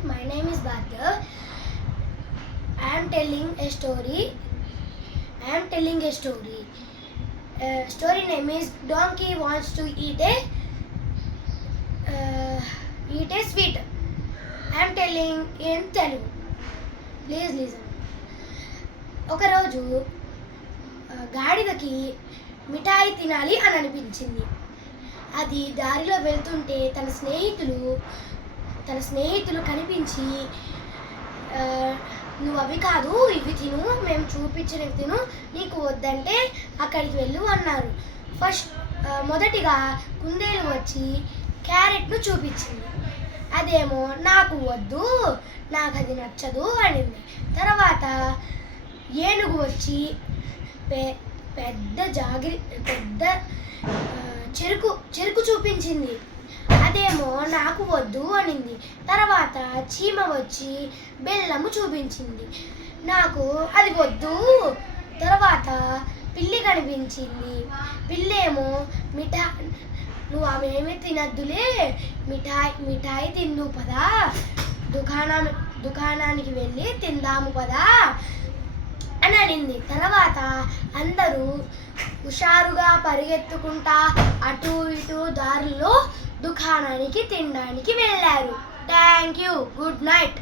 everyone. My name is Bhargav. I am telling a story. Story name is Donkey Wants to Eat a Sweet. I am telling in Telugu. Please listen. ఒక రోజు గాడిదకి మిఠాయి తినాలి అని అనిపించింది. అది దారిలో వెళ్తుంటే తన స్నేహితులు కనిపించి, నువ్వు అవి కాదు ఇవి తిను, మేము చూపించినవి తిను, నీకు వద్దంటే అక్కడికి వెళ్ళు అన్నారు. మొదటిగా కుందేలు వచ్చి క్యారెట్ను చూపించింది. అదేమో నాకు వద్దు, నాకు అది నచ్చదు అనింది. తర్వాత ఏనుగు వచ్చి పెద్ద చెరుకు చూపించింది. అదేమో నాకు వద్దు అనింది. తర్వాత చీమ వచ్చి బెల్లము చూపించింది. నాకు అది వద్దు. తర్వాత పిల్లి కనిపించింది. పిల్లేమో నువ్వు అవేమి తినద్దులే, మిఠాయి తిందు పదా, దుకాణానికి వెళ్ళి తిందాము పదా అని అనింది. తర్వాత అందరూ హుషారుగా పరిగెత్తుకుంటా అటు ఇటు దారిలో దుకాణానికి తినడానికి వెళ్ళారు. Thank you. Good night.